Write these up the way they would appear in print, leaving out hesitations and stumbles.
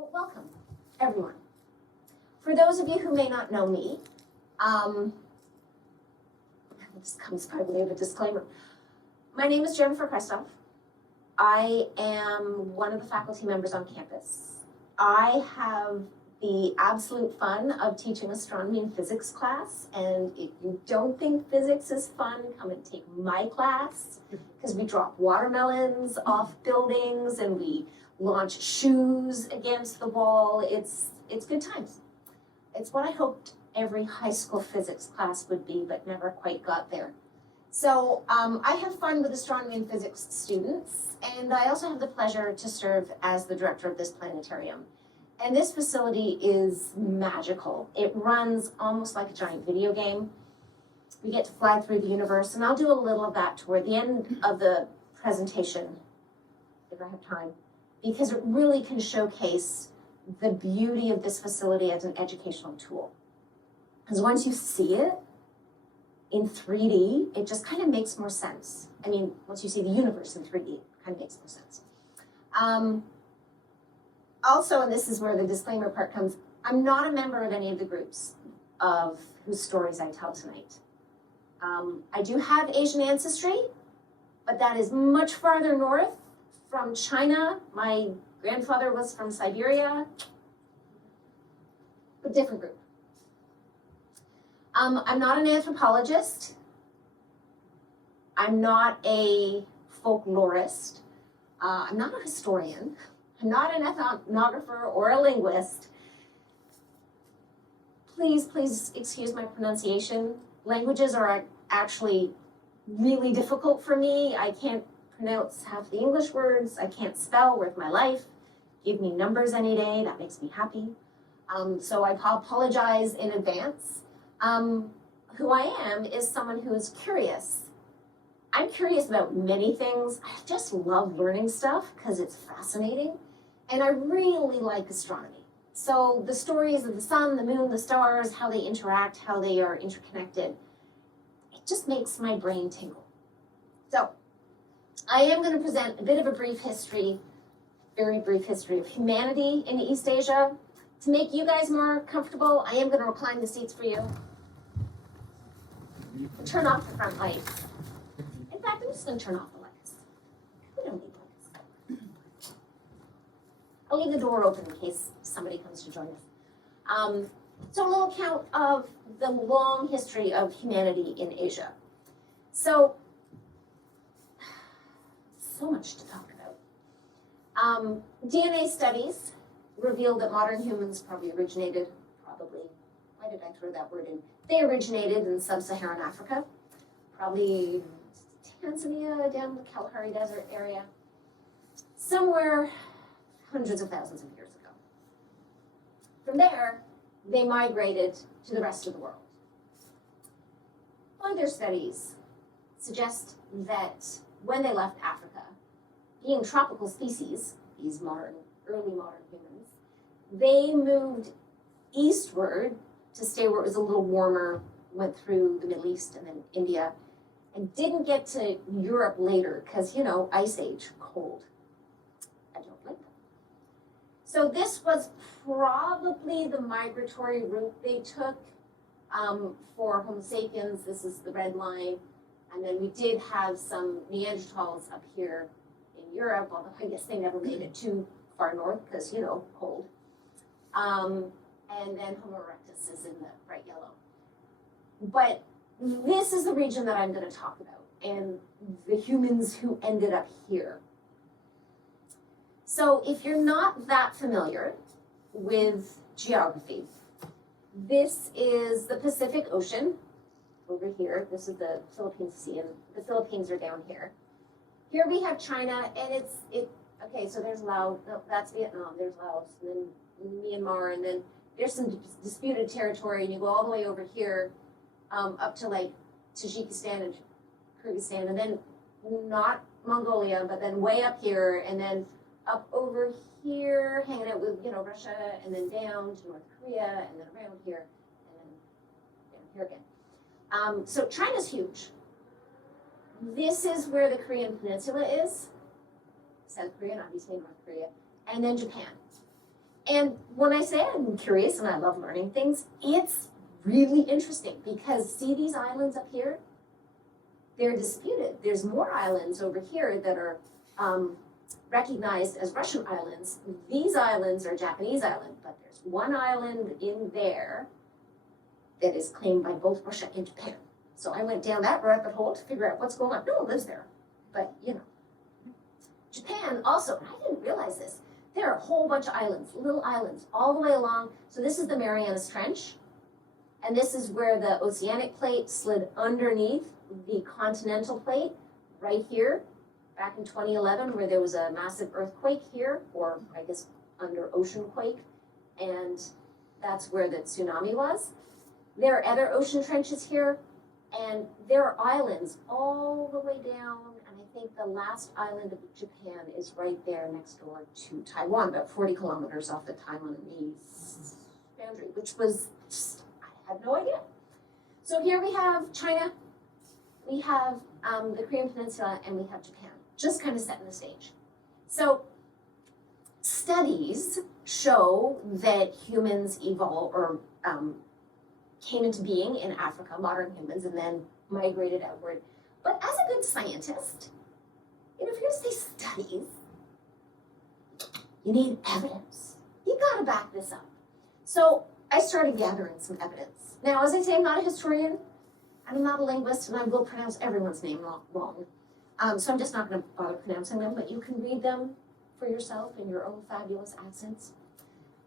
Well, welcome, everyone. For those of you who may not know me, this comes by way of a disclaimer. My name is Jennifer Krestoff. I am one of the faculty members on campus. I have the absolute fun of teaching astronomy and physics class, and if you don't think physics is fun, come and take my class, because we drop watermelons off buildings and we launch shoes against the wall. It's good times. It's what I hoped every high school physics class would be, but never quite got there. So I have fun with astronomy and physics students, and I also have the pleasure to serve as the director of this planetarium. And this facility is magical. It runs almost like a giant video game. We get to fly through the universe, and I'll do a little of that toward the end of the presentation, if I have time, because it really can showcase the beauty of this facility as an educational tool. Because once you see it in 3D, it just kind of makes more sense. I mean, once you see the universe in 3D, it kind of makes more sense. Also, and this is where the disclaimer part comes, I'm not a member of any of the groups of whose stories I tell tonight. I do have Asian ancestry, but that is much farther north from China. My grandfather was from Siberia, a different group. I'm not an anthropologist. I'm not a folklorist. I'm not a historian. I'm not an ethnographer or a linguist. Please excuse my pronunciation. Languages are actually really difficult for me. I can't pronounce half the English words. I can't spell worth my life. Give me numbers any day, that makes me happy. So I apologize in advance. Who I am is someone who is curious. I'm curious about many things. I just love learning stuff because it's fascinating. And I really like astronomy. So the stories of the sun, the moon, the stars, how they interact, how they are interconnected, it just makes my brain tingle. So I am going to present a bit of a brief history, very brief history of humanity in East Asia. To make you guys more comfortable, I am going to recline the seats for you. Turn off the front lights. In fact, I'm just going to turn off the lights. We don't need lights. I'll leave the door open in case somebody comes to join us. So a little account of the long history of humanity in Asia. So much to talk about. DNA studies revealed that modern humans why did I throw that word in? They originated in sub-Saharan Africa, probably Tanzania, down the Kalahari Desert area, somewhere hundreds of thousands of years ago. From there, they migrated to the rest of the world. Further studies suggest that when they left Africa, being tropical species, these early modern humans, they moved eastward to stay where it was a little warmer, went through the Middle East and then India, and didn't get to Europe later because, Ice Age, cold. I don't like that. So this was probably the migratory route they took for Homo sapiens. This is the red line. And then we did have some Neanderthals up here in Europe, although I guess they never made it too far north because, cold. And then Homo erectus is in the bright yellow. But this is the region that I'm going to talk about, and the humans who ended up here. So if you're not that familiar with geography, this is the Pacific Ocean over here. This is the Philippine Sea, and the Philippines are down here. Here we have China, and okay, so there's Laos, no, that's Vietnam, there's Laos, and then Myanmar, and then there's some disputed territory, and you go all the way over here up to like Tajikistan and Kyrgyzstan, and then not Mongolia, but then way up here, and then up over here, hanging out with, Russia, and then down to North Korea, and then around here, and then down here again. So China's huge. This is where the Korean Peninsula is. South Korea, obviously North Korea, and then Japan. And when I say I'm curious and I love learning things, it's really interesting because see these islands up here? They're disputed. There's more islands over here that are recognized as Russian islands. These islands are Japanese islands, but there's one island in there that is claimed by both Russia and Japan. So I went down that rabbit hole to figure out what's going on. No one lives there, but you know. Japan also, and I didn't realize this, there are a whole bunch of islands, little islands, all the way along. So this is the Marianas Trench, and this is where the oceanic plate slid underneath the continental plate, right here, back in 2011, where there was a massive earthquake here, or I guess under ocean quake, and that's where the tsunami was. There are other ocean trenches here, and there are islands all the way down, and I think the last island of Japan is right there next door to Taiwan, about 40 kilometers off the Taiwanese boundary, which was just, I had no idea. So here we have China, we have the Korean Peninsula, and we have Japan, just kind of setting the stage. So studies show that humans evolved or came into being in Africa, modern humans, and then migrated outward. But as a good scientist, if you're going to say studies, you need evidence. You gotta back this up. So I started gathering some evidence. Now, as I say, I'm not a historian, and I'm not a linguist, and I will pronounce everyone's name wrong. So I'm just not gonna bother pronouncing them, but you can read them for yourself in your own fabulous accents.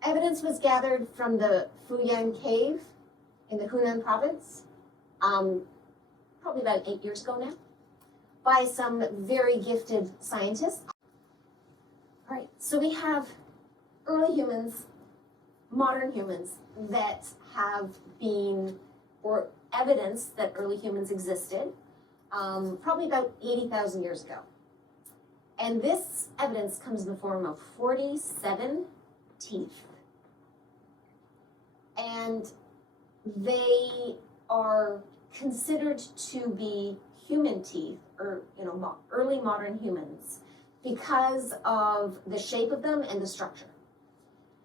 Evidence was gathered from the Fuyan Cave in the Hunan province, probably about 8 years ago now, by some very gifted scientists. All right, so we have early humans, modern humans that have been, or evidence that early humans existed, probably about 80,000 years ago. And this evidence comes in the form of 47 teeth. And they are considered to be human teeth, or early modern humans, because of the shape of them and the structure.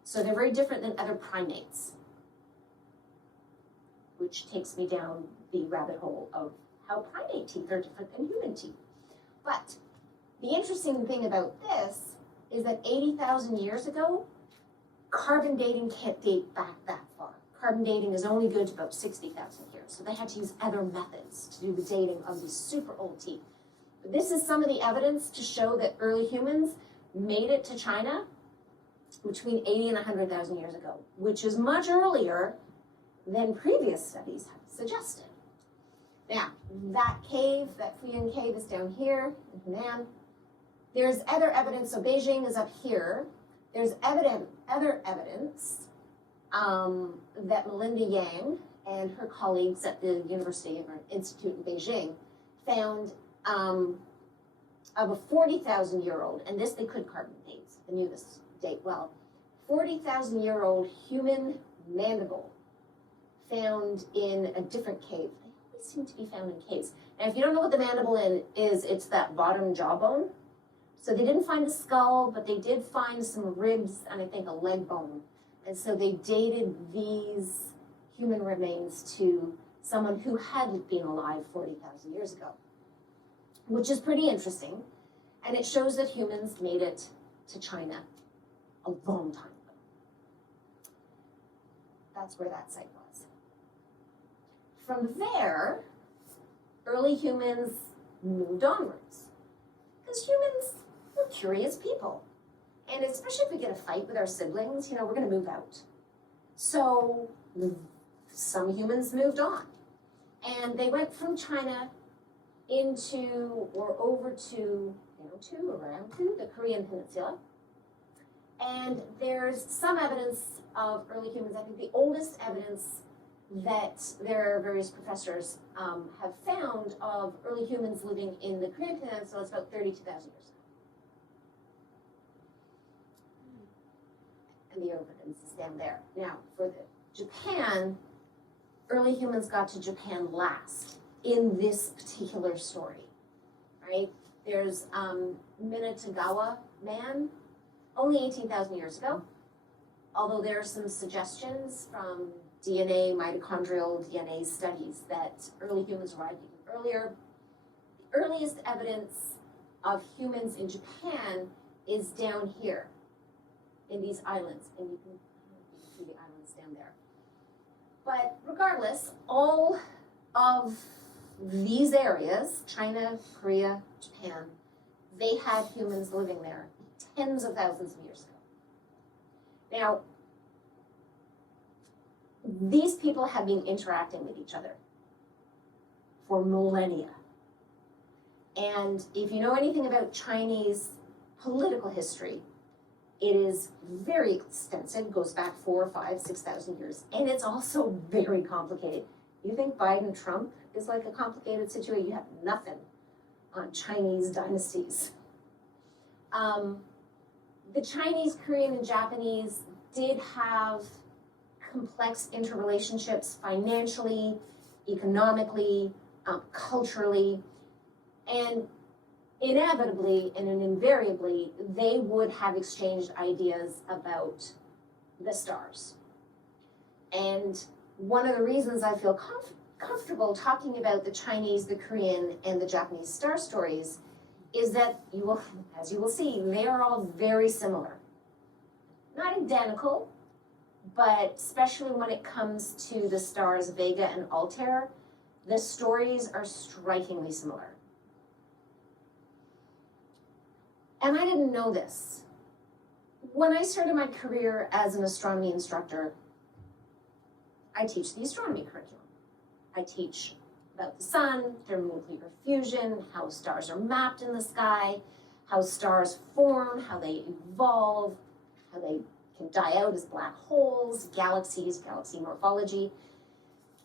So they're very different than other primates, which takes me down the rabbit hole of how primate teeth are different than human teeth. But the interesting thing about this is that 80,000 years ago, carbon dating can't date back that far. Carbon dating is only good to about 60,000 years. So they had to use other methods to do the dating of these super old teeth. But this is some of the evidence to show that early humans made it to China between 80 and 100,000 years ago, which is much earlier than previous studies have suggested. Now, that cave, that Fuyan cave is down here in Hunan. There's other evidence, so Beijing is up here. There's other evidence that Melinda Yang and her colleagues at the University or Institute in Beijing found of a 40,000-year-old, and this they could carbon date, they knew this date well, 40,000-year-old human mandible found in a different cave. They always seem to be found in caves. Now, if you don't know what the mandible is, it's that bottom jawbone. So they didn't find a skull, but they did find some ribs and I think a leg bone. And so they dated these human remains to someone who had been alive 40,000 years ago, which is pretty interesting. And it shows that humans made it to China a long time ago. That's where that site was. From there, early humans moved onwards. Because humans, we're curious people. And especially if we get a fight with our siblings, we're gonna move out. So some humans moved on. And they went from China into, or over to, around to the Korean Peninsula. And there's some evidence of early humans. I think the oldest evidence that their various professors have found of early humans living in the Korean Peninsula is about 32,000 years ago. And the evidence is down there. Now, for Japan, early humans got to Japan last in this particular story, right? There's Minatagawa man, only 18,000 years ago. although there are some suggestions from DNA, mitochondrial DNA studies that early humans arrived even earlier. The earliest evidence of humans in Japan is down here in these islands, and you can see the islands down there. But regardless, all of these areas, China, Korea, Japan, they had humans living there tens of thousands of years ago. Now, these people have been interacting with each other for millennia. And if you know anything about Chinese political history, it is very extensive, goes back 4,000, 5,000, 6,000 years, and it's also very complicated. You think Biden-Trump is like a complicated situation? You have nothing on Chinese dynasties. The Chinese, Korean, and Japanese did have complex interrelationships financially, economically, culturally, and inevitably and invariably, they would have exchanged ideas about the stars. And one of the reasons I feel comfortable talking about the Chinese, the Korean, and the Japanese star stories is that you will, as you will see, they are all very similar. Not identical, but especially when it comes to the stars Vega and Altair, the stories are strikingly similar. And I didn't know this. When I started my career as an astronomy instructor, I teach the astronomy curriculum. I teach about the sun, thermonuclear fusion, how stars are mapped in the sky, how stars form, how they evolve, how they can die out as black holes, galaxies, galaxy morphology.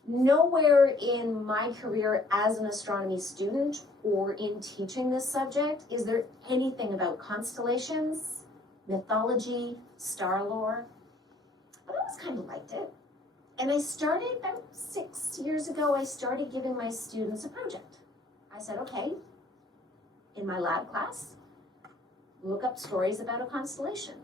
Nowhere in my career as an astronomy student or in teaching this subject is there anything about constellations, mythology, star lore. But I always kind of liked it. And I started about 6 years ago, I started giving my students a project. I said, okay, in my lab class, look up stories about a constellation.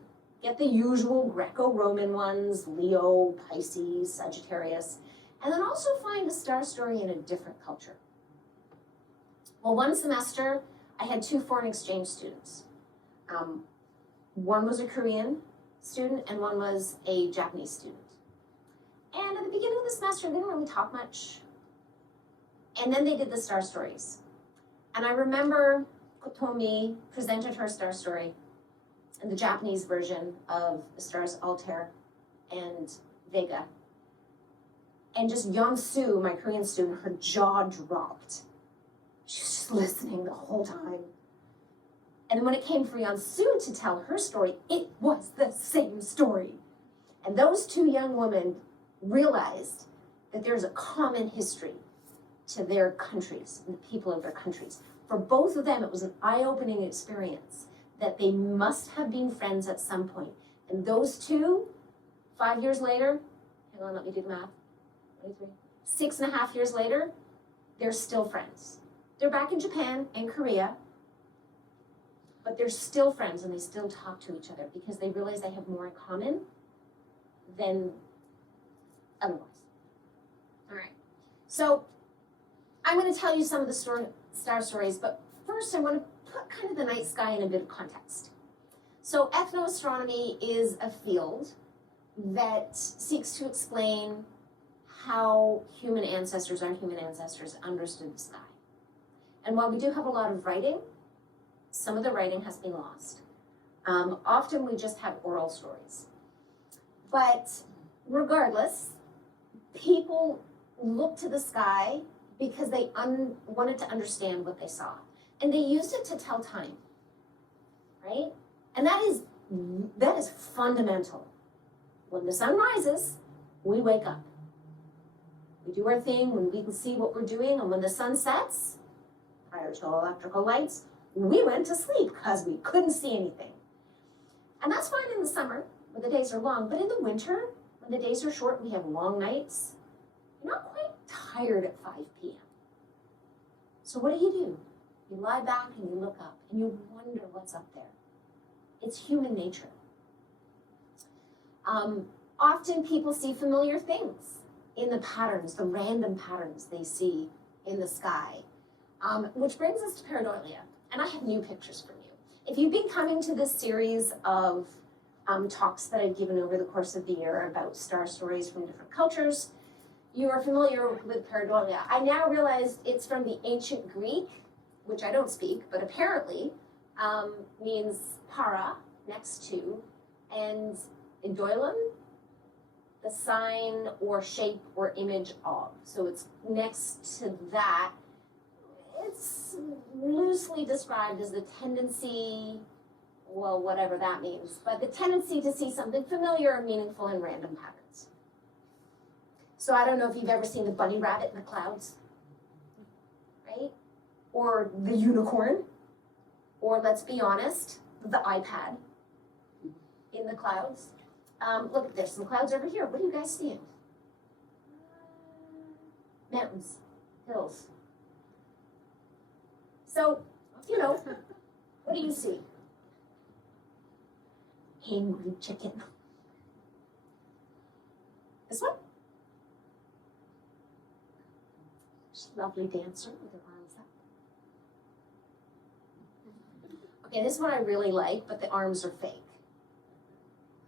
Get the usual Greco-Roman ones, Leo, Pisces, Sagittarius, and then also find a star story in a different culture. Well, one semester, I had 2 foreign exchange students. One was a Korean student and one was a Japanese student. And at the beginning of the semester, they didn't really talk much. And then they did the star stories. And I remember Kotomi presented her star story in the Japanese version of the stars Altair and Vega. And just Yeon-Soo, my Korean student, her jaw dropped. She was just listening the whole time. And then when it came for Yeon-Soo to tell her story, it was the same story. And those 2 young women realized that there's a common history to their countries and the people of their countries. For both of them, it was an eye-opening experience that they must have been friends at some point. And those 2, 5 years later, hang on, let me do the math, 23, 6.5 years later, they're still friends. They're back in Japan and Korea, but they're still friends and they still talk to each other because they realize they have more in common than otherwise. All right, so I'm going to tell you some of the star stories, but first I want to put kind of the night sky in a bit of context. So ethnoastronomy is a field that seeks to explain how human ancestors, our human ancestors, understood the sky. And while we do have a lot of writing, some of the writing has been lost. Often we just have oral stories. But regardless, people looked to the sky because they wanted to understand what they saw. And they used it to tell time, right? And that is fundamental. When the sun rises, we wake up. We do our thing when we can see what we're doing, and when the sun sets, prior to electrical lights, we went to sleep because we couldn't see anything. And that's fine in the summer, when the days are long, but in the winter, when the days are short, we have long nights, you're not quite tired at 5 p.m. So what do? You lie back and you look up and you wonder what's up there. It's human nature. Often people see familiar things in the patterns, the random patterns they see in the sky, which brings us to pareidolia. And I have new pictures from you. If you've been coming to this series of talks that I've given over the course of the year about star stories from different cultures, you are familiar with pareidolia. I now realize it's from the ancient Greek, which I don't speak, but apparently means para, next to, and idoilon, the sign or shape or image of. So it's next to that. It's loosely described as the tendency, well, whatever that means, but the tendency to see something familiar, meaningful, in random patterns. So I don't know if you've ever seen the bunny rabbit in the clouds, right? Or the unicorn, or let's be honest, the iPad in the clouds. Look, there's some clouds over here. What are you guys seeing? Mountains, hills. So, you know, what do you see? Angry chicken. This one? Lovely dancer with her arms up. Okay, this one I really like, but the arms are fake.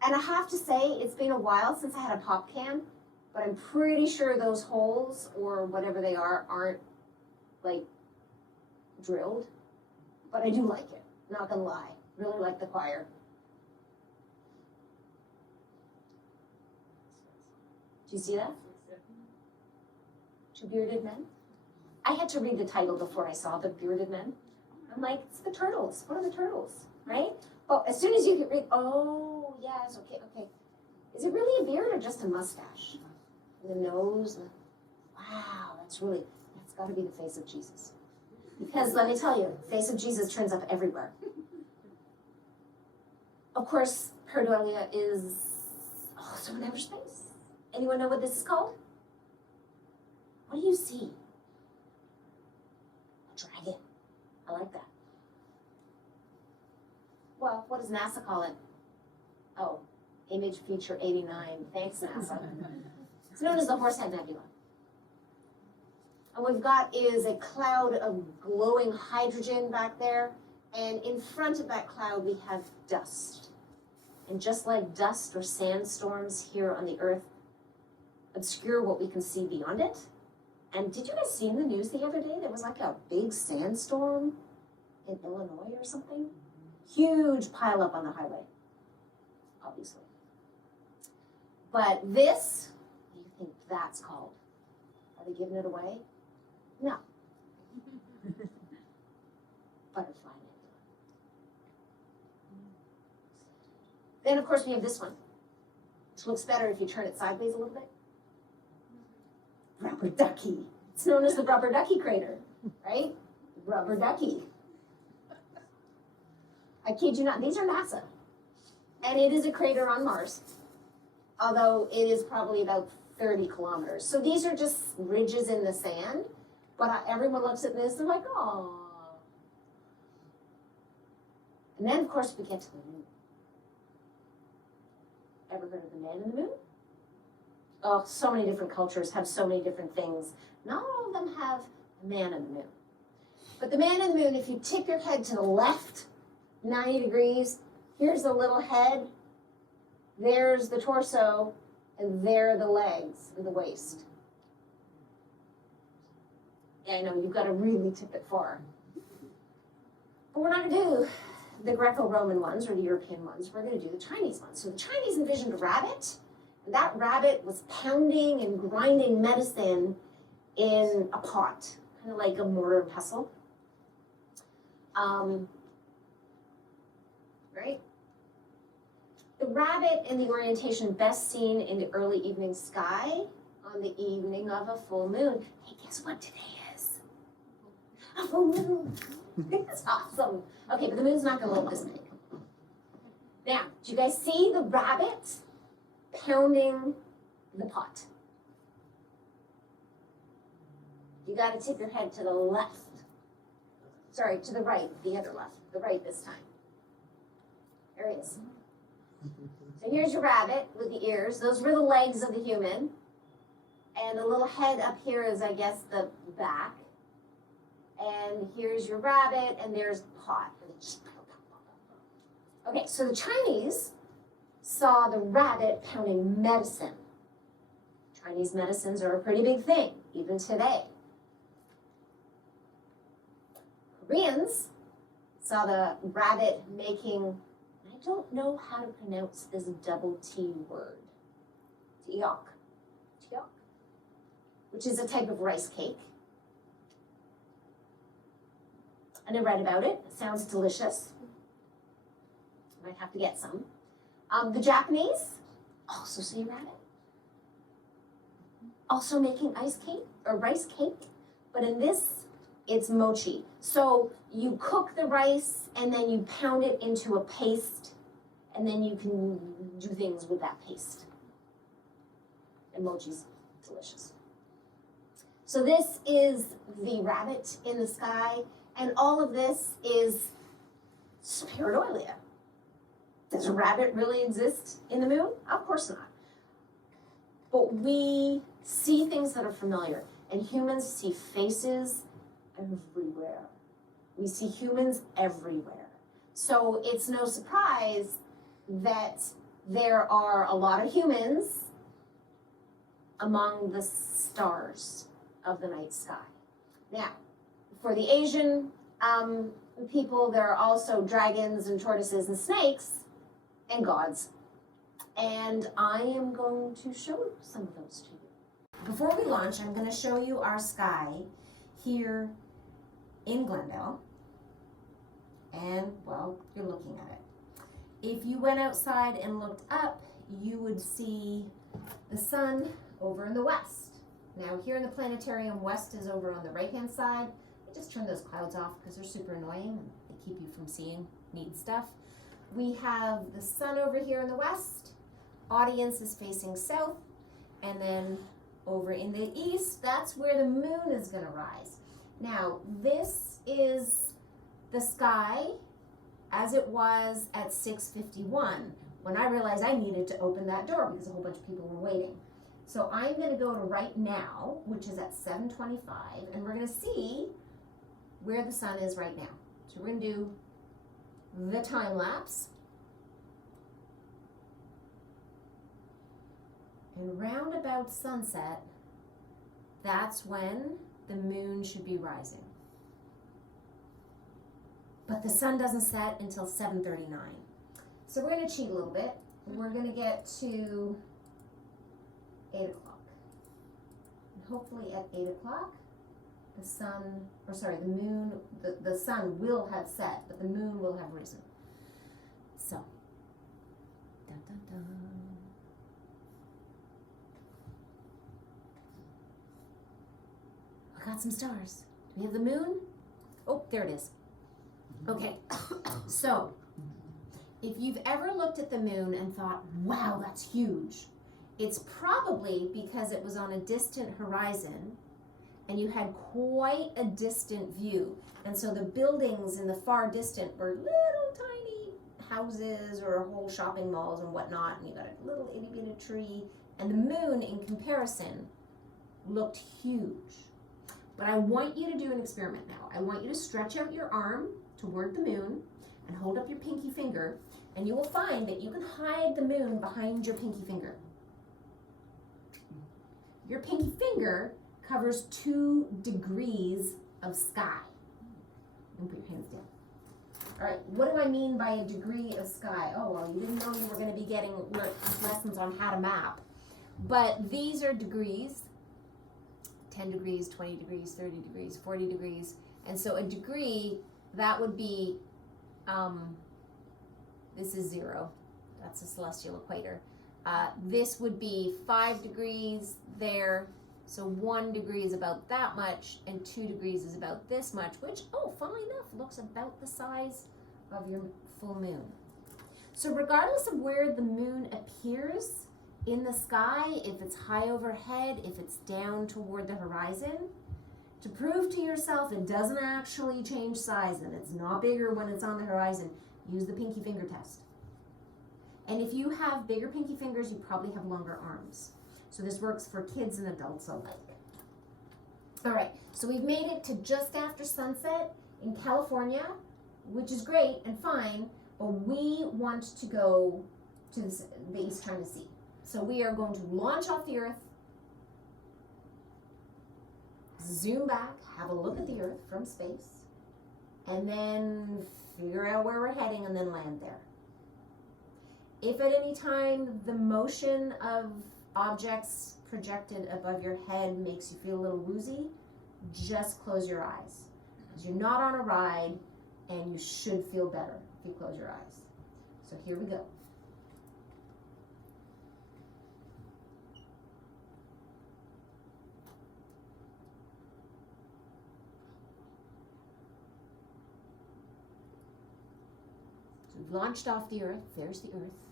And I have to say, it's been a while since I had a pop can, but I'm pretty sure those holes, or whatever they are, aren't, like, drilled. But I do like it, not gonna lie. Really like the choir. Do you see that? Two bearded men? I had to read the title before I saw the bearded men. I'm like, it's the turtles. What are the turtles, right? Well, as soon as you can read, oh, yes, okay. Is it really a beard or just a mustache? And the nose, wow, that's gotta be the face of Jesus. Because let me tell you, the face of Jesus turns up everywhere. Of course, pareidolia is also in outer space. Anyone know what this is called? What do you see? A dragon. I like that. Well, what does NASA call it? Oh, image feature 89. Thanks, NASA. It's known as the Horsehead Nebula. And what we've got is a cloud of glowing hydrogen back there, and in front of that cloud we have dust. And just like dust or sandstorms here on the Earth obscure what we can see beyond it. And did you guys see in the news the other day, there was like a big sandstorm in Illinois or something? Huge pileup on the highway, obviously. But this, what do you think that's called? Are they giving it away? No. Butterfly nebula. Then, of course, we have this one, which looks better if you turn it sideways a little bit. Rubber ducky. It's known as the rubber ducky crater, right? Rubber ducky. I kid you not, these are NASA. And it is a crater on Mars, although it is probably about 30 kilometers. So these are just ridges in the sand, but everyone looks at this and they're like, oh. And then, of course, we get to the moon. Ever heard of the man in the moon? Oh, so many different cultures have so many different things. Not all of them have a man in the moon. But the man in the moon, if you tip your head to the left, 90 degrees, here's the little head, there's the torso, and there are the legs and the waist. Yeah, I know, you've got to really tip it far. But we're not going to do the Greco-Roman ones or the European ones. We're going to do the Chinese ones. So the Chinese envisioned a rabbit, and that rabbit was pounding and grinding medicine in a pot, kind of like a mortar and pestle. Right? The rabbit in the orientation best seen in the early evening sky on the evening of a full moon. Hey, guess what today is? A full moon. It's awesome. Okay, but the moon's not going to look this big. Now, do you guys see the rabbit pounding the pot? You got to tip your head to the left. Sorry, to the right, the other left. The right this time. There he is. So here's your rabbit with the ears. Those were the legs of the human. And the little head up here is, I guess, the back. And here's your rabbit, and there's the pot. Okay, so the Chinese saw the rabbit pounding medicine. Chinese medicines are a pretty big thing, even today. Koreans saw the rabbit making, I don't know how to pronounce this double T word, tiok, which is a type of rice cake. And I read about it. It sounds delicious. Might have to get some. The Japanese also see rabbit. Also making ice cake or rice cake, but in this, it's mochi. So you cook the rice and then you pound it into a paste, and then you can do things with that paste. And mochi's delicious. So this is the rabbit in the sky, and all of this is pareidolia. Does a rabbit really exist in the moon? Of course not. But we see things that are familiar, and humans see faces everywhere. We see humans everywhere. So it's no surprise that there are a lot of humans among the stars of the night sky. Now, for the Asian people, there are also dragons and tortoises and snakes and gods. And I am going to show some of those to you. Before we launch, I'm going to show you our sky here in Glendale. And, well, you're looking at it. If you went outside and looked up, you would see the sun over in the west. Now, here in the planetarium, west is over on the right-hand side. I just turn those clouds off because they're super annoying and they keep you from seeing neat stuff. We have the sun over here in the west. Audience is facing south. And then over in the east, that's where the moon is going to rise. Now, this is the sky as it was at 6:51 when I realized I needed to open that door because a whole bunch of people were waiting. So I'm going to go to right now, which is at 7:25, and we're going to see where the sun is right now. So we're going to do the time lapse. And round about sunset, that's when the moon should be rising. But the sun doesn't set until 7:39. So we're going to cheat a little bit. We're going to get to 8 o'clock. And hopefully at 8 o'clock, the moon, the sun will have set, but the moon will have risen. So, dun, dun, dun. I got some stars. Do we have the moon? Oh, there it is. Okay, so if you've ever looked at the moon and thought, wow, that's huge, it's probably because it was on a distant horizon and you had quite a distant view. And so the buildings in the far distant were little tiny houses or whole shopping malls and whatnot, and you got a little itty bitty tree, and the moon in comparison looked huge. But I want you to do an experiment now. I want you to stretch out your arm toward the moon and hold up your pinky finger, and you will find that you can hide the moon behind your pinky finger. Your pinky finger covers 2 degrees of sky. And put your hands down. All right, what do I mean by a degree of sky? Oh, well, you didn't know you were going to be getting lessons on how to map. But these are degrees. 10 degrees, 20 degrees, 30 degrees, 40 degrees. And so a degree, that would be, this is 0. That's the celestial equator. This would be 5 degrees there. So 1 degree is about that much, and 2 degrees is about this much, which, oh, funnily enough, looks about the size of your full moon. So regardless of where the moon appears in the sky, if it's high overhead, if it's down toward the horizon, to prove to yourself it doesn't actually change size and it's not bigger when it's on the horizon, use the pinky finger test. And if you have bigger pinky fingers, you probably have longer arms. So this works for kids and adults alike. All right, so we've made it to just after sunset in California, which is great and fine, but we want to go to the East China Sea. So we are going to launch off the Earth, zoom back, have a look at the Earth from space, and then figure out where we're heading and then land there. If at any time the motion of objects projected above your head makes you feel a little woozy, just close your eyes. Because you're not on a ride and you should feel better if you close your eyes. So here we go. So we've launched off the Earth. There's the Earth.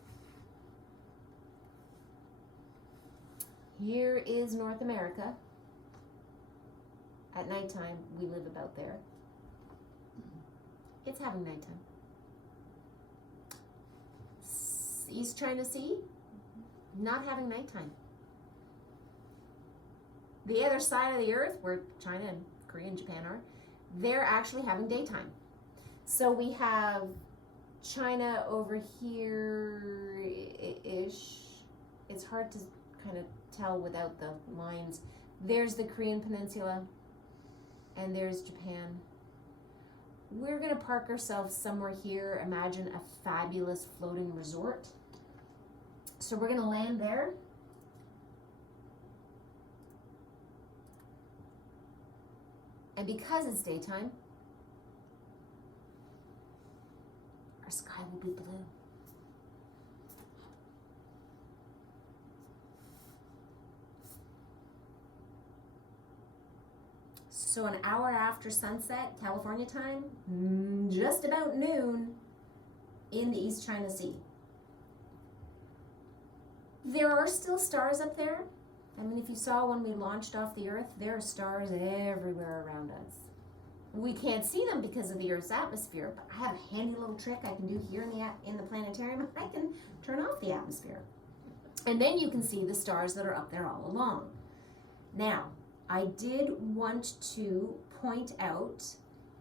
Here is North America. At nighttime, we live about there. It's having nighttime. East China Sea, not having nighttime. The other side of the Earth, where China and Korea and Japan are, they're actually having daytime. So we have China over here-ish. It's hard to kind of tell without the lines. There's the Korean Peninsula, and there's Japan. We're gonna park ourselves somewhere here. Imagine a fabulous floating resort. So we're gonna land there. And because it's daytime, our sky will be blue. So an hour after sunset, California time, just about noon, in the East China Sea. There are still stars up there. I mean, if you saw when we launched off the Earth, there are stars everywhere around us. We can't see them because of the Earth's atmosphere, but I have a handy little trick I can do here in the planetarium. I can turn off the atmosphere. And then you can see the stars that are up there all along. Now, I did want to point out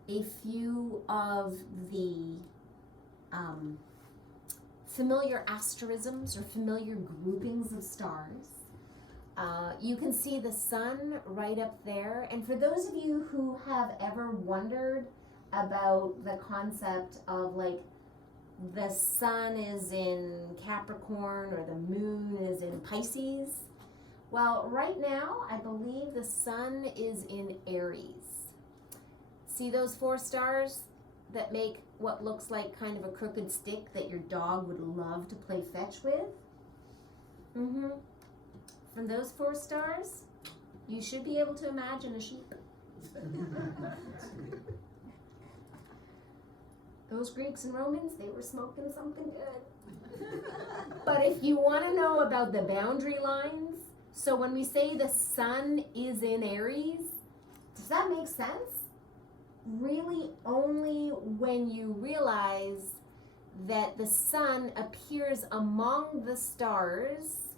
a few of the familiar asterisms or familiar groupings of stars. You can see the sun right up there. And for those of you who have ever wondered about the concept of like the sun is in Capricorn or the moon is in Pisces, well, right now, I believe the sun is in Aries. See those 4 stars that make what looks like kind of a crooked stick that your dog would love to play fetch with? From those 4 stars, you should be able to imagine a sheep. Those Greeks and Romans, they were smoking something good. But if you want to know about the boundary lines, so when we say the sun is in Aries, does that make sense? Really only when you realize that the sun appears among the stars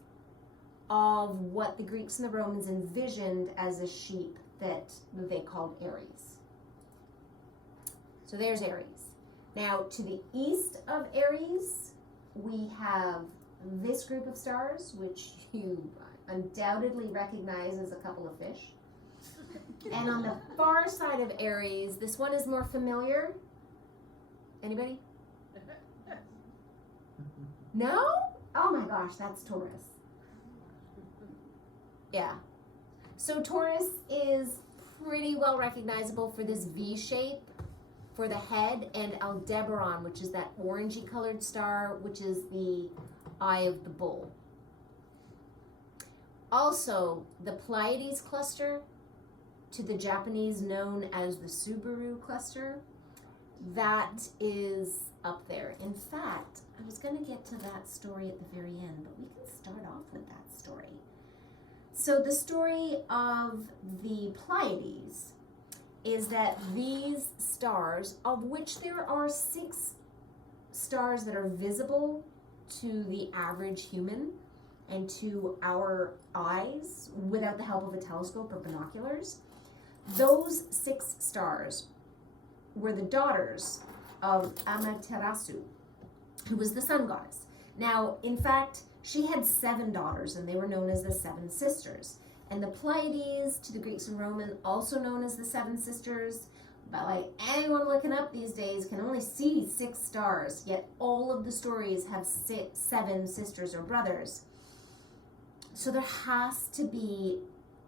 of what the Greeks and the Romans envisioned as a sheep that they called Aries. So there's Aries. Now to the east of Aries, we have this group of stars, which you undoubtedly recognize as a couple of fish. And on the far side of Aries, this one is more familiar. Anybody? No? Oh my gosh, that's Taurus. Yeah. So Taurus is pretty well recognizable for this V shape for the head, and Aldebaran, which is that orangey colored star, which is the eye of the bull. Also, the Pleiades cluster, to the Japanese known as the Subaru cluster, that is up there. In fact, I was going to get to that story at the very end, but we can start off with that story. So the story of the Pleiades is that these stars, of which there are 6 stars that are visible to the average human and to our eyes without the help of a telescope or binoculars. Those 6 stars were the daughters of Amaterasu, who was the sun goddess. Now, in fact, she had 7 daughters, and they were known as the 7 sisters. And the Pleiades, to the Greeks and Romans, also known as the 7 sisters. But like anyone looking up these days can only see 6 stars, yet all of the stories have 7 sisters or brothers. So there has to be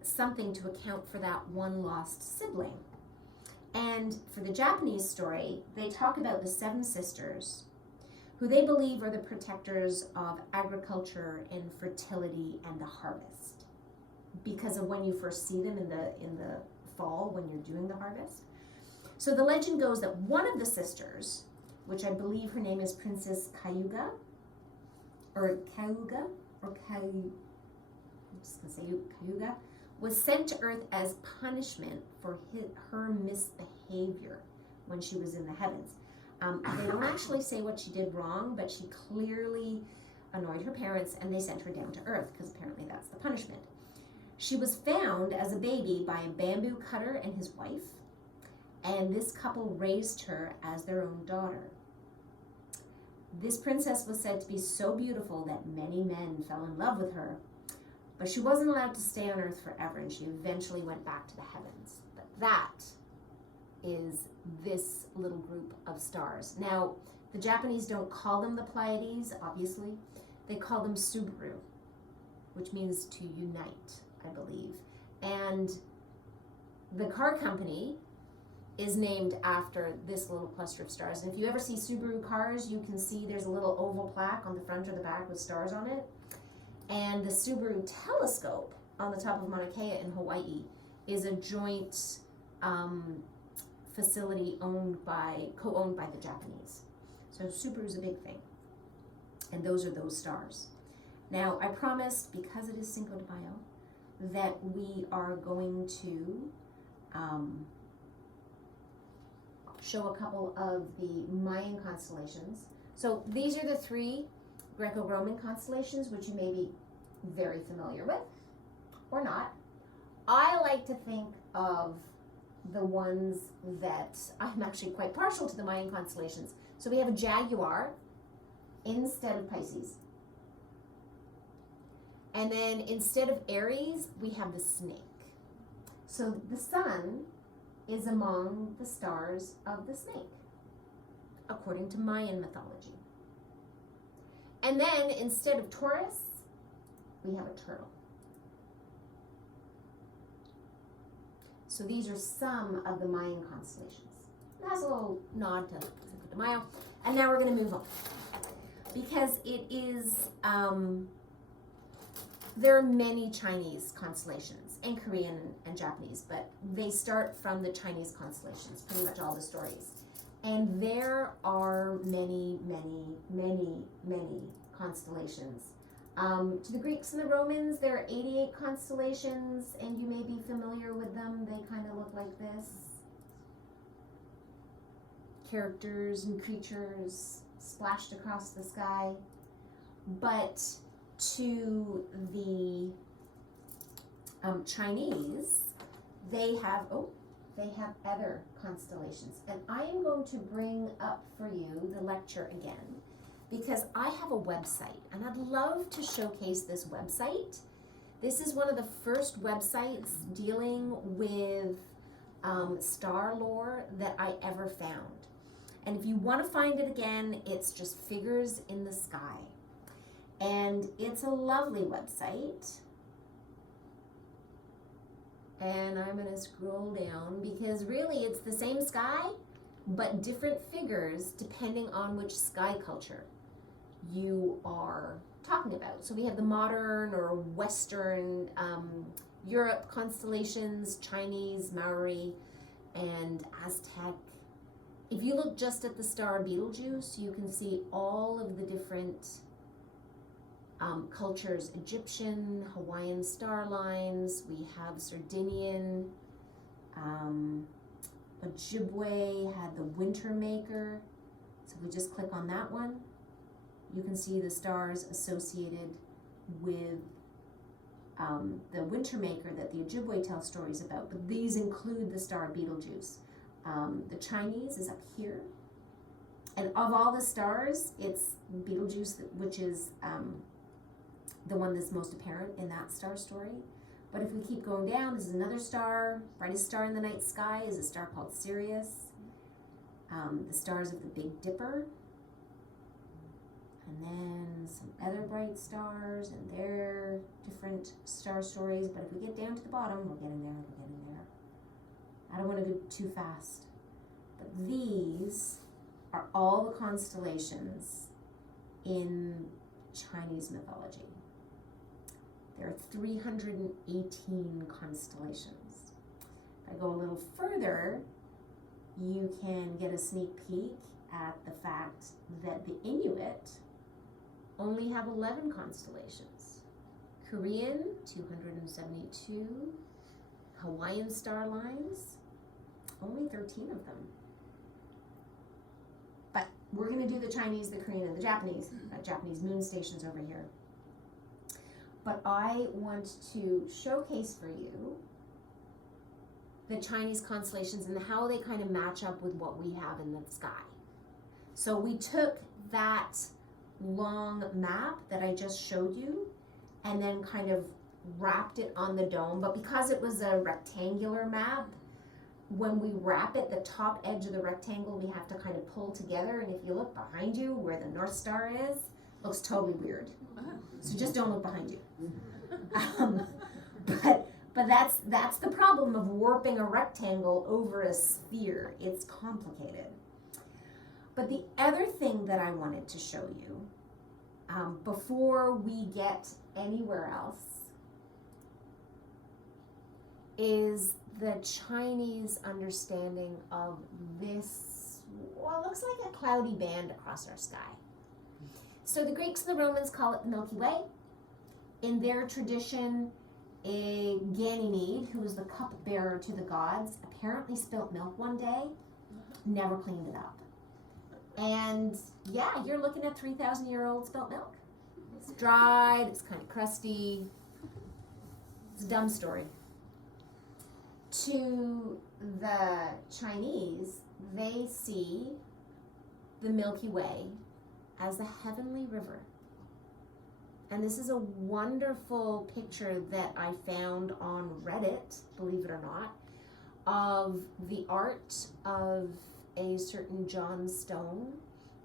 something to account for that one lost sibling. And for the Japanese story, they talk about the 7 sisters, who they believe are the protectors of agriculture and fertility and the harvest, because of when you first see them in the fall when you're doing the harvest. So the legend goes that one of the sisters, which I believe her name is Princess Cayuga, was sent to Earth as punishment for her misbehavior when she was in the heavens. They don't actually say what she did wrong, but she clearly annoyed her parents, and they sent her down to Earth, because apparently that's the punishment. She was found as a baby by a bamboo cutter and his wife, and this couple raised her as their own daughter. This princess was said to be so beautiful that many men fell in love with her, but she wasn't allowed to stay on Earth forever, and she eventually went back to the heavens. But that is this little group of stars. Now, the Japanese don't call them the Pleiades, obviously. They call them Subaru, which means to unite, I believe. And the car company is named after this little cluster of stars. And if you ever see Subaru cars, you can see there's a little oval plaque on the front or the back with stars on it. And the Subaru telescope on the top of Mauna Kea in Hawaii is a joint facility co-owned by the Japanese. So Subaru is a big thing. And those are those stars. Now, I promised, because it is Cinco de Mayo, that we are going to show a couple of the Mayan constellations. So these are the 3 Greco-Roman constellations, which you may be very familiar with, or not. I like to think of the ones that I'm actually quite partial to the Mayan constellations. So we have a jaguar instead of Pisces. And then instead of Aries, we have the snake. So the sun is among the stars of the snake, according to Mayan mythology. And then instead of Taurus, we have a turtle. So these are some of the Mayan constellations. That's a little nod to Cinco de Mayo. And now we're going to move on, because it is, there are many Chinese constellations, and Korean and Japanese, but they start from the Chinese constellations, pretty much all the stories. And there are many, many, many, many constellations. To the Greeks and the Romans, there are 88 constellations, and you may be familiar with them. They kind of look like this. Characters and creatures splashed across the sky. But to the Chinese, they have other constellations. And I am going to bring up for you the lecture again, because I have a website, and I'd love to showcase this website. This is one of the first websites dealing with star lore that I ever found. And if you want to find it again, it's just Figures in the Sky. And it's a lovely website. And I'm going to scroll down, because really it's the same sky, but different figures depending on which sky culture you are talking about. So we have the modern or Western Europe constellations, Chinese, Maori, and Aztec. If you look just at the star Betelgeuse, you can see all of the different cultures: Egyptian, Hawaiian star lines. We have Sardinian, Ojibwe had the Winter Maker. So if we just click on that one, you can see the stars associated with the winter maker that the Ojibwe tell stories about, but these include the star Betelgeuse. The Chinese is up here, and of all the stars, it's Betelgeuse, which is the one that's most apparent in that star story. But if we keep going down, this is another star. Brightest star in the night sky is a star called Sirius. The stars of the Big Dipper. And then some other bright stars and their different star stories. But if we get down to the bottom, we're getting there. I don't want to go too fast. But these are all the constellations in Chinese mythology. There are 318 constellations. If I go a little further, you can get a sneak peek at the fact that the Inuit only have 11 constellations. Korean, 272. Hawaiian star lines, only 13 of them. But we're going to do the Chinese, the Korean, and the Japanese. Japanese moon stations over here. But I want to showcase for you the Chinese constellations and how they kind of match up with what we have in the sky. So we took that long map that I just showed you and then kind of wrapped it on the dome, but because it was a rectangular map, when we wrap it, the top edge of the rectangle we have to kind of pull together, and if you look behind you where the North Star is, it looks totally weird. So just don't look behind you. But that's the problem of warping a rectangle over a sphere. It's complicated. But the other thing that I wanted to show you before we get anywhere else is the Chinese understanding of this, well, it looks like a cloudy band across our sky. So the Greeks and the Romans call it the Milky Way. In their tradition, a Ganymede, who was the cupbearer to the gods, apparently spilt milk one day, never cleaned it up. And yeah, you're looking at 3,000-year-old spilt milk. It's dried, it's kind of crusty. It's a dumb story. To the Chinese, they see the Milky Way as the heavenly river. And this is a wonderful picture that I found on Reddit, believe it or not, of the art of a certain John Stone.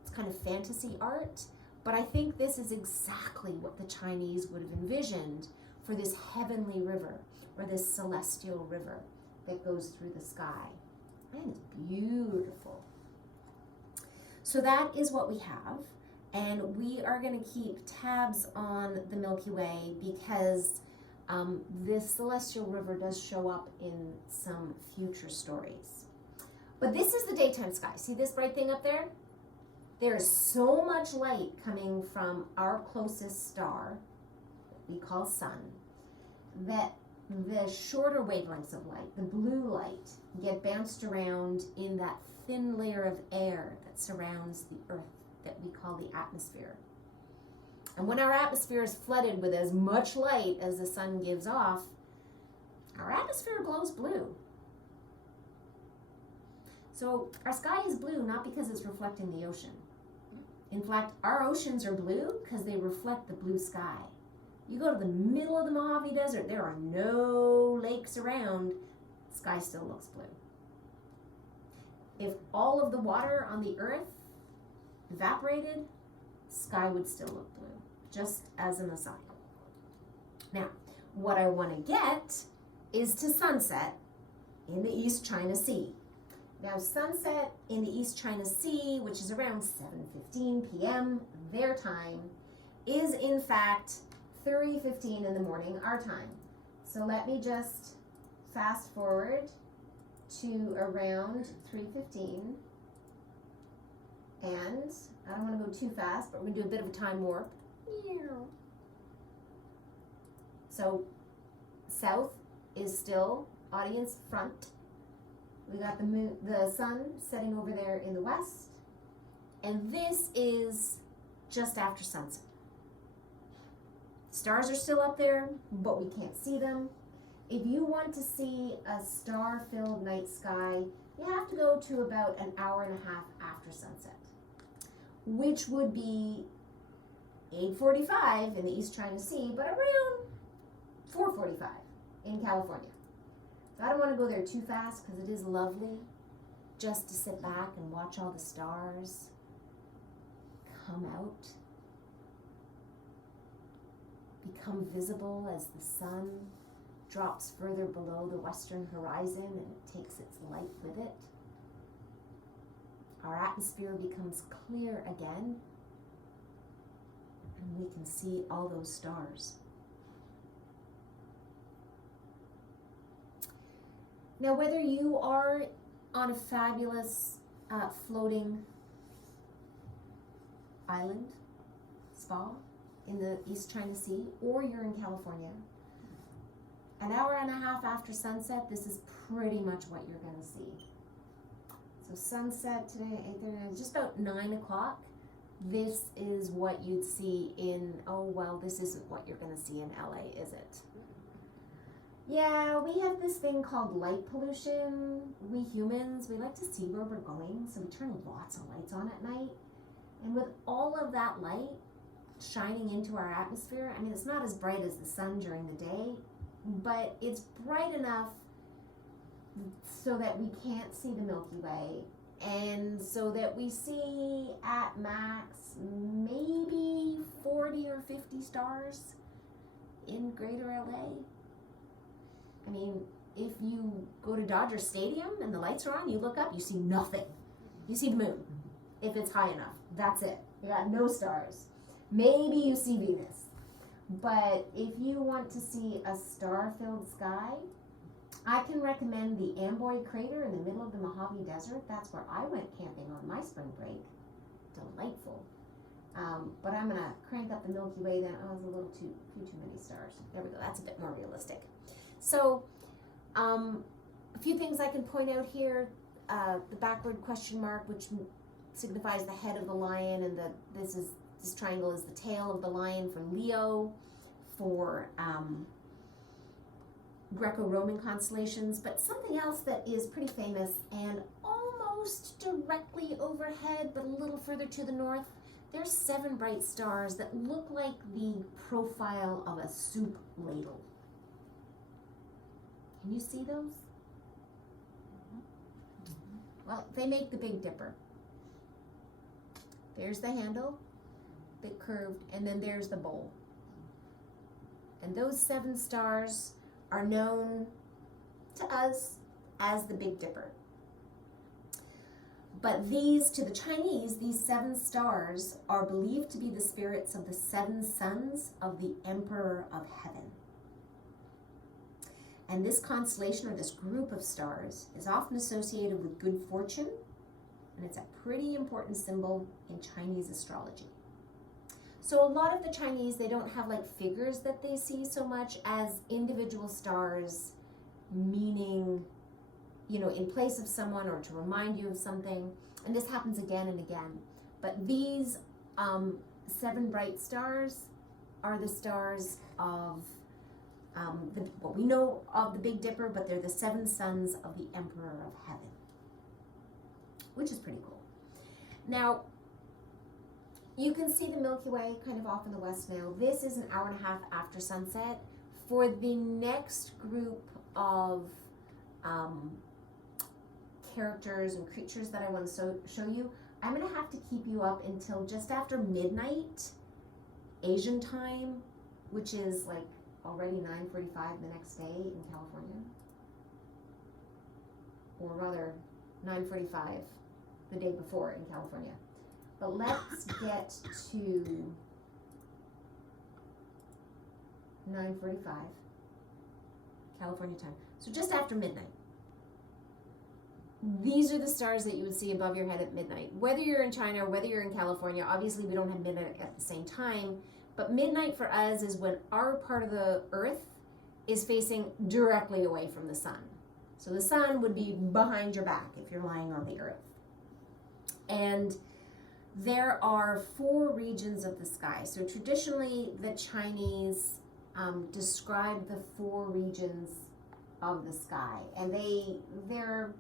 It's kind of fantasy art, but I think this is exactly what the Chinese would have envisioned for this heavenly river, or this celestial river that goes through the sky. And it's beautiful. So that is what we have. And we are going to keep tabs on the Milky Way because this celestial river does show up in some future stories. But this is the daytime sky. See this bright thing up there? There is so much light coming from our closest star, that we call sun, that the shorter wavelengths of light, the blue light, get bounced around in that thin layer of air that surrounds the Earth that we call the atmosphere. And when our atmosphere is flooded with as much light as the sun gives off, our atmosphere glows blue. So our sky is blue not because it's reflecting the ocean. In fact, our oceans are blue because they reflect the blue sky. You go to the middle of the Mojave Desert, there are no lakes around, the sky still looks blue. If all of the water on the Earth evaporated, sky would still look blue, just as an aside. Now, what I want to get is to sunset in the East China Sea. Now, sunset in the East China Sea, which is around 7:15 p.m. their time, is in fact 3:15 in the morning our time. So let me just fast forward to around 3:15. And I don't want to go too fast, but we're going to do a bit of a time warp. So south is still audience front. We got the moon, the sun setting over there in the west. And this is just after sunset. Stars are still up there, but we can't see them. If you want to see a star-filled night sky, you have to go to about an hour and a half after sunset, which would be 8:45 in the East China Sea, but around 4:45 in California. So I don't want to go there too fast because it is lovely just to sit back and watch all the stars come out, become visible as the sun drops further below the western horizon and it takes its light with it. Our atmosphere becomes clear again and we can see all those stars. Now, whether you are on a fabulous floating island, spa in the East China Sea, or you're in California, an hour and a half after sunset, this is pretty much what you're going to see. So sunset today, 8:30, just about 9 o'clock. This is what you'd see in, oh well, this isn't what you're going to see in LA, is it? Yeah, we have this thing called light pollution. We humans, we like to see where we're going, so we turn lots of lights on at night. And with all of that light shining into our atmosphere, I mean, it's not as bright as the sun during the day, but it's bright enough so that we can't see the Milky Way, and so that we see at max maybe 40 or 50 stars in greater LA. I mean, if you go to Dodger Stadium and the lights are on, you look up, you see nothing. You see the moon, if it's high enough. That's it. You got no stars. Maybe you see Venus. But if you want to see a star-filled sky, I can recommend the Amboy Crater in the middle of the Mojave Desert. That's where I went camping on my spring break. Delightful. But I'm going to crank up the Milky Way then. Oh, it's a little too many stars. There we go. That's a bit more realistic. So, a few things I can point out here. The backward question mark, which signifies the head of the lion, and this triangle is the tail of the lion for Leo, for Greco-Roman constellations. But something else that is pretty famous and almost directly overhead, but a little further to the north, there's 7 bright stars that look like the profile of a soup ladle. Can you see those? Well, they make the Big Dipper. There's the handle, bit curved, and then there's the bowl. And those 7 stars are known to us as the Big Dipper. But these, to the Chinese, these 7 stars are believed to be the spirits of the 7 sons of the Emperor of Heaven. And this constellation, or this group of stars, is often associated with good fortune, and it's a pretty important symbol in Chinese astrology. So a lot of the Chinese, they don't have like figures that they see so much as individual stars, meaning, you know, in place of someone or to remind you of something. And this happens again and again. But these 7 bright stars are the stars of what we know of the Big Dipper, but they're the 7 sons of the Emperor of Heaven, which is pretty cool. Now, you can see the Milky Way kind of off in the west now. This is an hour and a half after sunset. For the next group of characters and creatures that I want to show you, I'm going to have to keep you up until just after midnight Asian time, which is like already 9:45 the next day in California, or rather 9:45 the day before in California. But let's get to 9:45 California time, so just after midnight. These are the stars that you would see above your head at midnight. Whether you're in China or whether you're in California, obviously we don't have midnight at the same time, but midnight for us is when our part of the earth is facing directly away from the sun. So the sun would be behind your back if you're lying on the earth. And There are 4 regions of the sky. So traditionally, the Chinese describe the 4 regions of the sky, and they're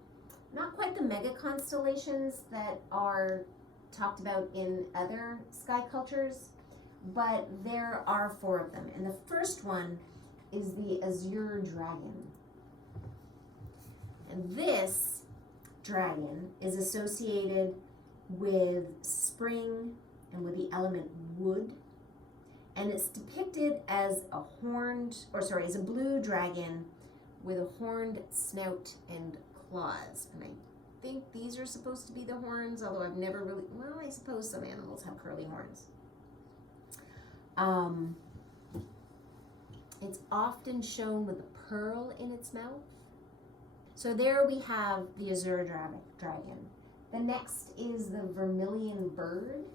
not quite the mega constellations that are talked about in other sky cultures, but there are 4 of them. And the first one is the Azure Dragon. And this dragon is associated with spring and with the element wood. And it's depicted as as a blue dragon with a horned snout and claws. And I think these are supposed to be the horns, although I've never really, well, I suppose some animals have curly horns. It's often shown with a pearl in its mouth. So there we have the Azure Dragon. The next is the vermilion bird.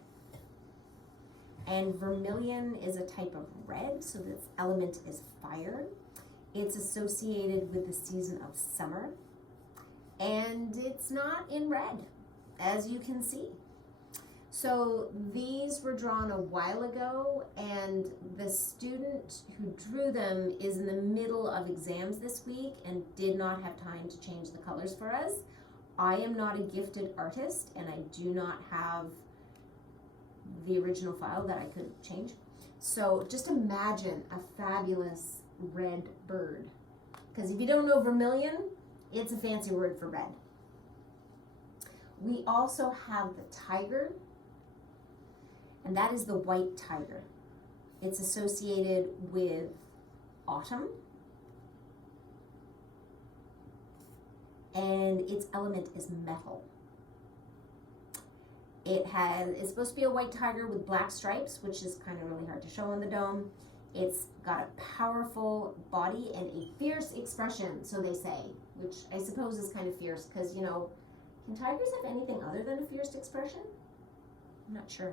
And vermilion is a type of red, so this element is fire. It's associated with the season of summer. And it's not in red, as you can see. So these were drawn a while ago, and the student who drew them is in the middle of exams this week and did not have time to change the colors for us. I am not a gifted artist, and I do not have the original file that I could change. So just imagine a fabulous red bird. Because if you don't know vermilion, it's a fancy word for red. We also have the tiger, and that is the white tiger. It's associated with autumn, and its element is metal. It's supposed to be a white tiger with black stripes, which is kind of really hard to show on the dome. It's got a powerful body and a fierce expression, so they say, which I suppose is kind of fierce because, you know, can tigers have anything other than a fierce expression? I'm not sure.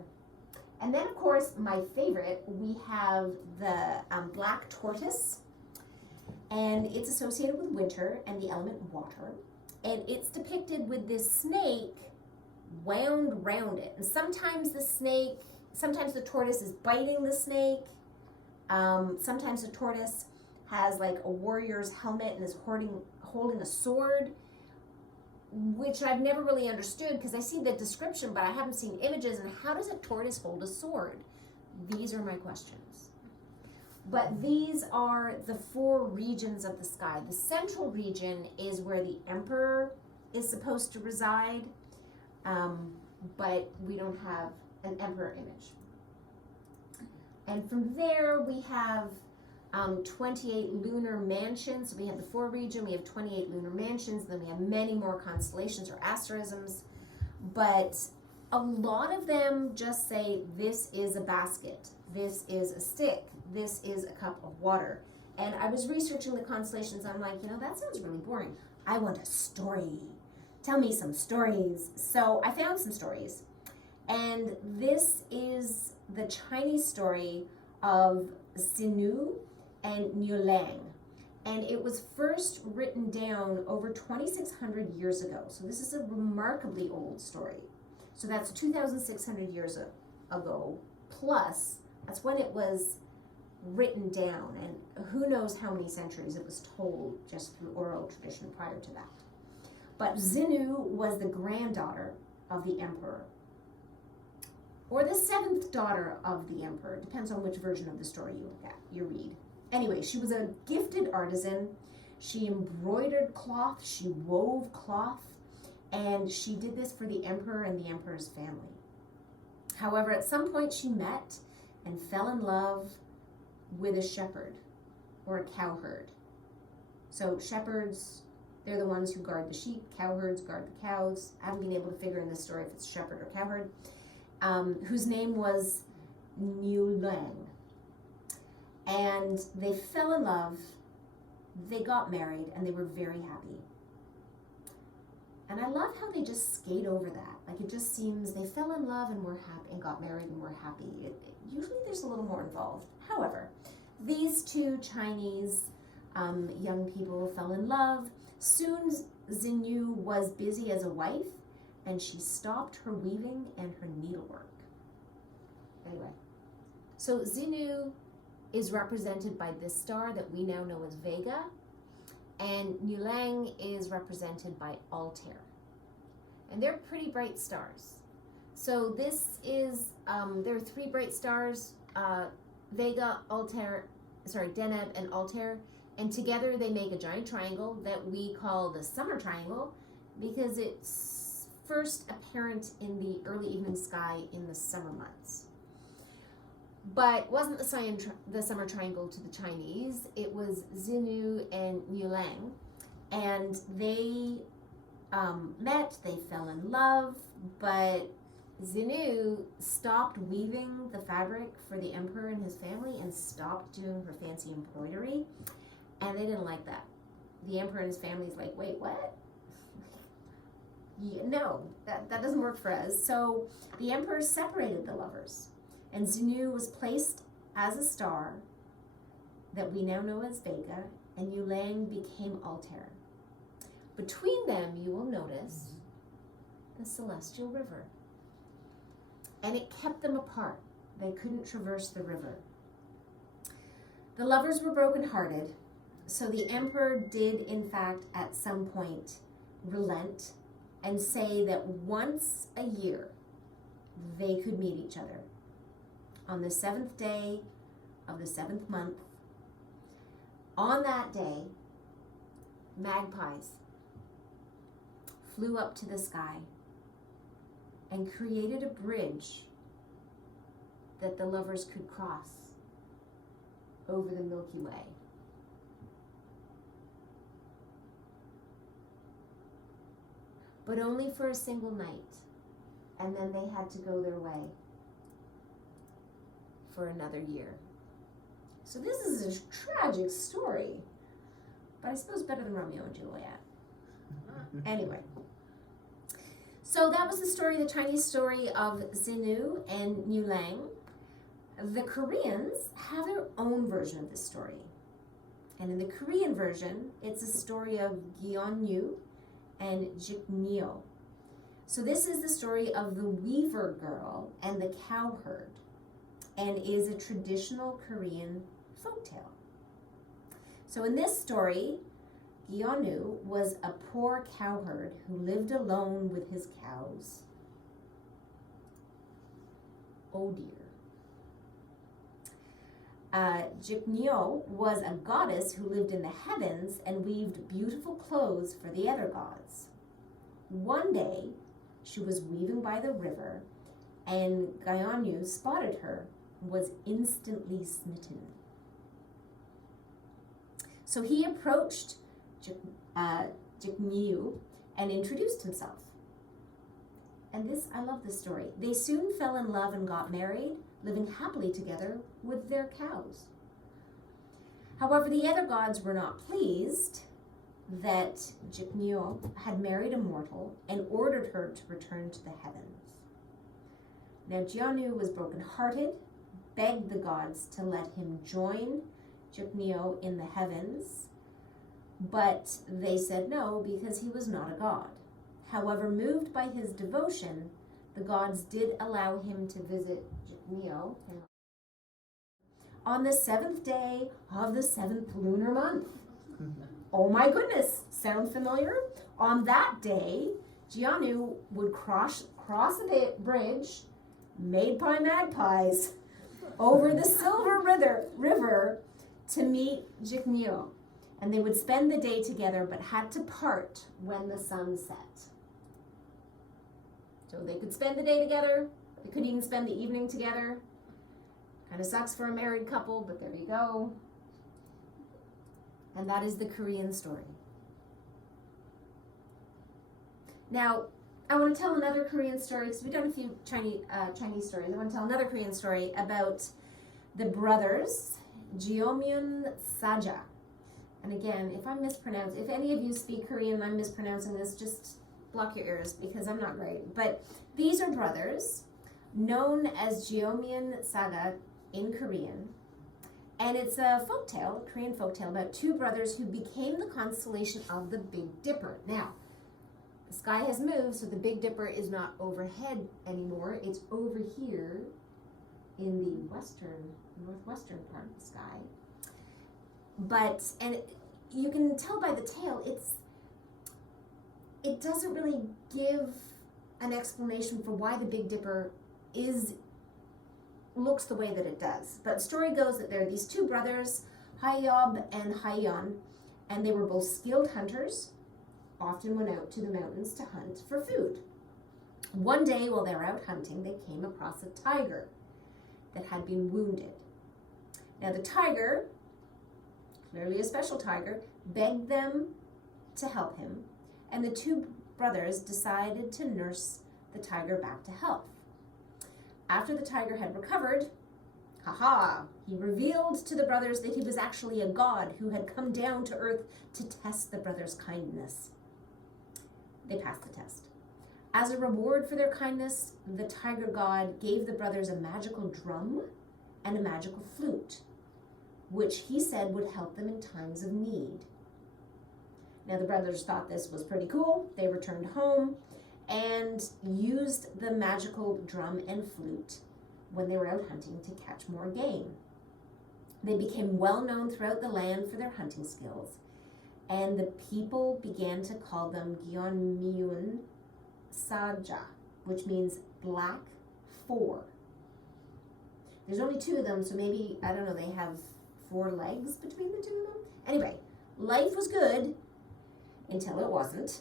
And then, of course, my favorite, we have the black tortoise, and it's associated with winter and the element water. And it's depicted with this snake wound round it. And sometimes the tortoise is biting the snake. Sometimes the tortoise has like a warrior's helmet and is holding a sword, which I've never really understood because I see the description, but I haven't seen images. And how does a tortoise hold a sword? These are my questions. But these are the 4 regions of the sky. The central region is where the emperor is supposed to reside, but we don't have an emperor image. And from there we have 28 lunar mansions. So we have the 4 region, we have 28 lunar mansions, then we have many more constellations or asterisms. But a lot of them just say this is a basket, this is a stick, this is a cup of water. And I was researching the constellations, I'm like, you know, that sounds really boring. I want a story. Tell me some stories. So I found some stories. And this is the Chinese story of Xinu and Niulang. And it was first written down over 2,600 years ago. So this is a remarkably old story. So that's 2,600 years ago, plus that's when it was written down. And who knows how many centuries it was told just through oral tradition prior to that. But Xinu was the granddaughter of the emperor, or the 7th daughter of the emperor. Depends on which version of the story you read. Anyway, she was a gifted artisan. She embroidered cloth, she wove cloth, and she did this for the emperor and the emperor's family. However, at some point she met and fell in love with a shepherd or a cowherd. So shepherds, they're the ones who guard the sheep. Cowherds guard the cows. I haven't been able to figure in this story if it's shepherd or cowherd. Whose name was Niulang. And they fell in love, they got married, and they were very happy. And I love how they just skate over that. Like, it just seems they fell in love and were happy and got married and were happy. Usually there's a little more involved. However, these 2 Chinese young people fell in love. Soon Xinu was busy as a wife, and she stopped her weaving and her needle it'll work. Anyway, so Xenu is represented by this star that we now know as Vega, and Yulang is represented by Altair. And they're pretty bright stars. So this is, there are three bright stars, Vega, Deneb, and Altair, and together they make a giant triangle that we call the summer triangle because it's first apparent in the early evening sky in the summer months. But wasn't the summer triangle to the Chinese, it was Xenu and Yulang, and they met, they fell in love, but Xenu stopped weaving the fabric for the emperor and his family and stopped doing her fancy embroidery, and they didn't like that. The emperor and his family's like, wait, what? No, that doesn't work for us. So the emperor separated the lovers, and Xenu was placed as a star that we now know as Vega, and Yulang became Altair. Between them, you will notice the celestial river. And it kept them apart. They couldn't traverse the river. The lovers were brokenhearted, so the emperor did, in fact, at some point, relent and say that once a year they could meet each other. On the 7th day of the 7th month, on that day, magpies flew up to the sky and created a bridge that the lovers could cross over the Milky Way. But only for a single night, and then they had to go their way for another year. So this is a tragic story, but I suppose better than Romeo and Juliet. Anyway. So that was the story, the Chinese story of Xenu and Yulang. The Koreans have their own version of this story. And in the Korean version, it's a story of Gyeonyu and Jiknyo. So this is the story of the weaver girl and the cowherd, and is a traditional Korean folktale. So in this story, Gyeonyu was a poor cowherd who lived alone with his cows. Oh dear. Jiknyo was a goddess who lived in the heavens and weaved beautiful clothes for the other gods. One day, she was weaving by the river, and Gyeonyu spotted her and was instantly smitten. So he approached Jiknyo and introduced himself. And I love this story. They soon fell in love and got married, living happily together with their cows. However, the other gods were not pleased that Jiknyo had married a mortal and ordered her to return to the heavens. Now Gyeonyu was brokenhearted, begged the gods to let him join Jiknyo in the heavens, but they said no because he was not a god. However, moved by his devotion, the gods did allow him to visit Jiknyo on the 7th day of the 7th lunar month. Oh my goodness, sound familiar? On that day, Gyeonyu would cross a bridge made by magpies over the Silver River to meet Jiknyo. And they would spend the day together, but had to part when the sun set. So they could spend the day together, they couldn't even spend the evening together. Kind of sucks for a married couple, but there you go. And that is the Korean story. Now, I want to tell another Korean story, because we've done a few Chinese stories. I want to tell another Korean story about the brothers, Jeomyun Saja. And again, if any of you speak Korean and I'm mispronouncing this, just block your ears because I'm not great. But these are brothers known as Jeomyun Saga in Korean. And it's a folktale, a Korean folktale about two brothers who became the constellation of the Big Dipper. Now, The sky has moved, so the Big Dipper is not overhead anymore. It's over here in the northwestern part of the sky. But, and you can tell by the tail, it doesn't really give an explanation for why the Big Dipper looks the way that it does. But the story goes that there are these two brothers, Hayob and Hayon, and they were both skilled hunters, often went out to the mountains to hunt for food. One day while they were out hunting, they came across a tiger that had been wounded. Now the tiger, clearly a special tiger, begged them to help him, and the two brothers decided to nurse the tiger back to health. After the tiger had recovered, he revealed to the brothers that he was actually a god who had come down to earth to test the brothers' kindness. They passed the test. As a reward for their kindness, the tiger god gave the brothers a magical drum and a magical flute, which he said would help them in times of need. Now the brothers thought this was pretty cool. They returned home and used the magical drum and flute when they were out hunting to catch more game. They became well known throughout the land for their hunting skills, and the people began to call them Gyeonmyeon Saja, which means black four. There's only two of them, so maybe, I don't know, they have 4 legs between the two of them. Anyway, life was good until it wasn't.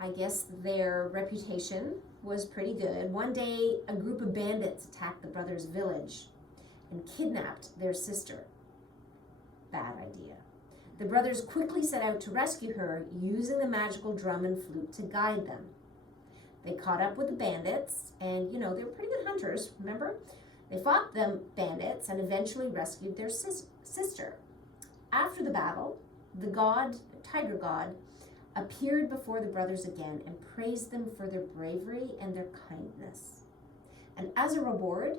I guess their reputation was pretty good. One day, a group of bandits attacked the brothers' village and kidnapped their sister. Bad idea. The brothers quickly set out to rescue her, using the magical drum and flute to guide them. They caught up with the bandits, and they were pretty good hunters, remember? They fought the bandits and eventually rescued their sister. After the battle, the tiger god, appeared before the brothers again and praised them for their bravery and their kindness. And as a reward,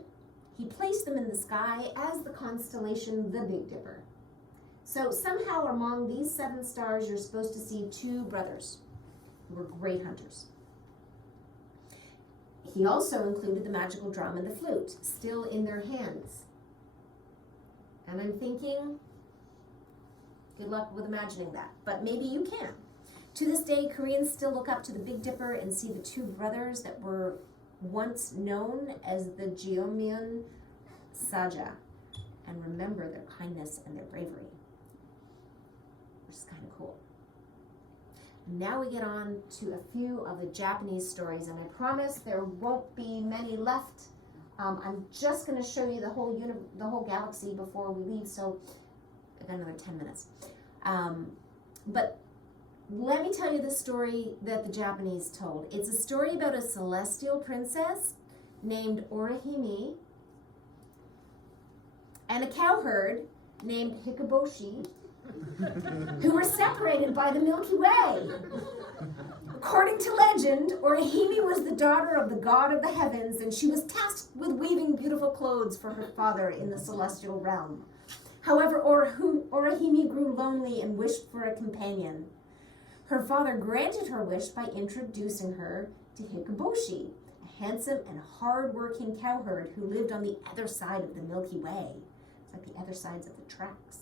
he placed them in the sky as the constellation the Big Dipper. So somehow among these 7 stars, you're supposed to see 2 brothers who were great hunters. He also included the magical drum and the flute, still in their hands. And I'm thinking, good luck with imagining that, but maybe you can. To this day, Koreans still look up to the Big Dipper and see the 2 brothers that were once known as the Gyeonmyeon Saja, and remember their kindness and their bravery, which is kind of cool. Now we get on to a few of the Japanese stories, and I promise there won't be many left. I'm just going to show you the whole galaxy before we leave, so I got another 10 minutes. But let me tell you the story that the Japanese told. It's a story about a celestial princess named Orihime and a cowherd named Hikoboshi who were separated by the Milky Way. According to legend, Orihime was the daughter of the god of the heavens, and she was tasked with weaving beautiful clothes for her father in the celestial realm. However, Orihime grew lonely and wished for a companion. Her father granted her wish by introducing her to Hikoboshi, a handsome and hard-working cowherd who lived on the other side of the Milky Way. It's like the other sides of the tracks.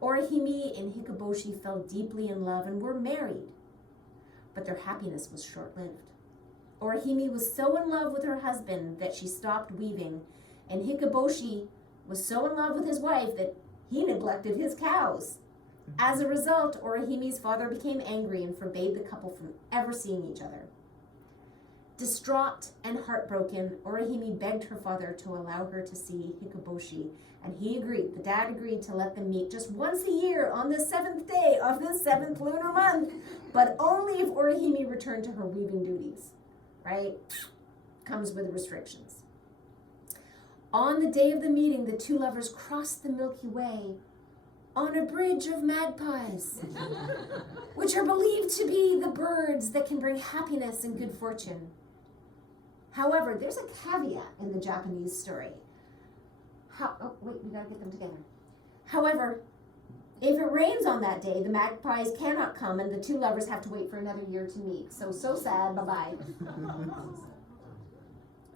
Orihime and Hikoboshi fell deeply in love and were married, but their happiness was short-lived. Orihime was so in love with her husband that she stopped weaving, and Hikoboshi was so in love with his wife that he neglected his cows. As a result, Orihime's father became angry and forbade the couple from ever seeing each other. Distraught and heartbroken, Orihime begged her father to allow her to see Hikoboshi, and he agreed. The dad agreed to let them meet just once a year on the 7th day of the 7th lunar month, but only if Orihime returned to her weaving duties, right? Comes with restrictions. On the day of the meeting, the 2 lovers crossed the Milky Way on a bridge of magpies, which are believed to be the birds that can bring happiness and good fortune. However, there's a caveat in the Japanese story. We gotta get them together. However, If it rains on that day, the magpies cannot come and the two lovers have to wait for another year to meet. So sad, bye-bye.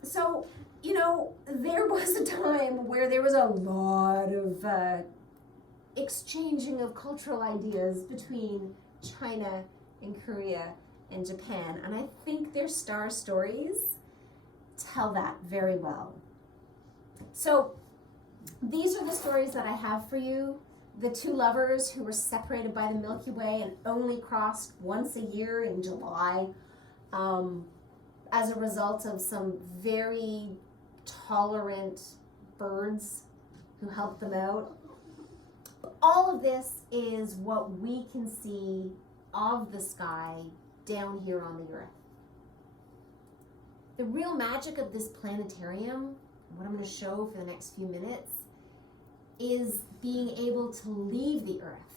So, you know, there was a time where there was a lot of exchanging of cultural ideas between China and Korea and Japan. And I think their star stories tell that very well. So these are the stories that I have for you. The two lovers who were separated by the Milky Way and only crossed once a year in July as a result of some very tolerant birds who helped them out. All of this is what we can see of the sky down here on the Earth. The real magic of this planetarium, what I'm going to show for the next few minutes, is being able to leave the Earth.